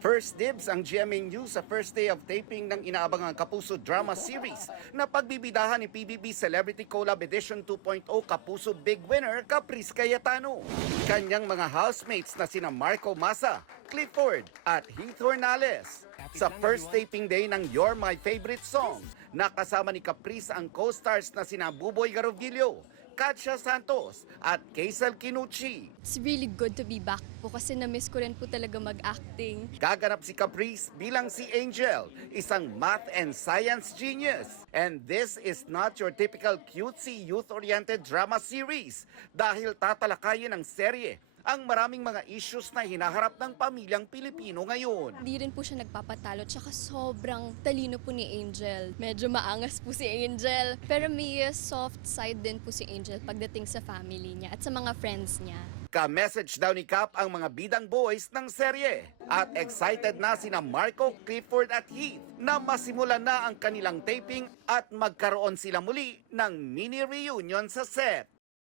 First dibs ang GMA News sa first day of taping ng inaabangang Kapuso drama series na pagbibidahan ni PBB Celebrity Collab Edition 2.0 Kapuso Big Winner Caprice Cayetano. Kanyang mga housemates na sina Marco Massa, Clifford at Heath Hornales. Sa first taping day ng You're My Favorite Song, nakasama ni Caprice ang co-stars na sina Buboy Garovillo, Katja Santos at Kaisel Kinuchi. It's really good to be back po kasi na-miss ko rin po talaga mag-acting. Gaganap si Caprice bilang si Angel, isang math and science genius. And this is not your typical cutesy youth-oriented drama series dahil tatalakayin ng serye ang maraming mga issues na hinaharap ng pamilyang Pilipino ngayon. Hindi rin po siya nagpapatalo tsaka sobrang talino po ni Angel. Medyo maangas po si Angel. Pero may soft side din po si Angel pagdating sa family niya at sa mga friends niya. Ka-message daw ni Cap ang mga bidang boys ng serye. At excited na sina Marco, Clifford at Heath na masimulan na ang kanilang taping at magkaroon sila muli ng mini reunion sa set.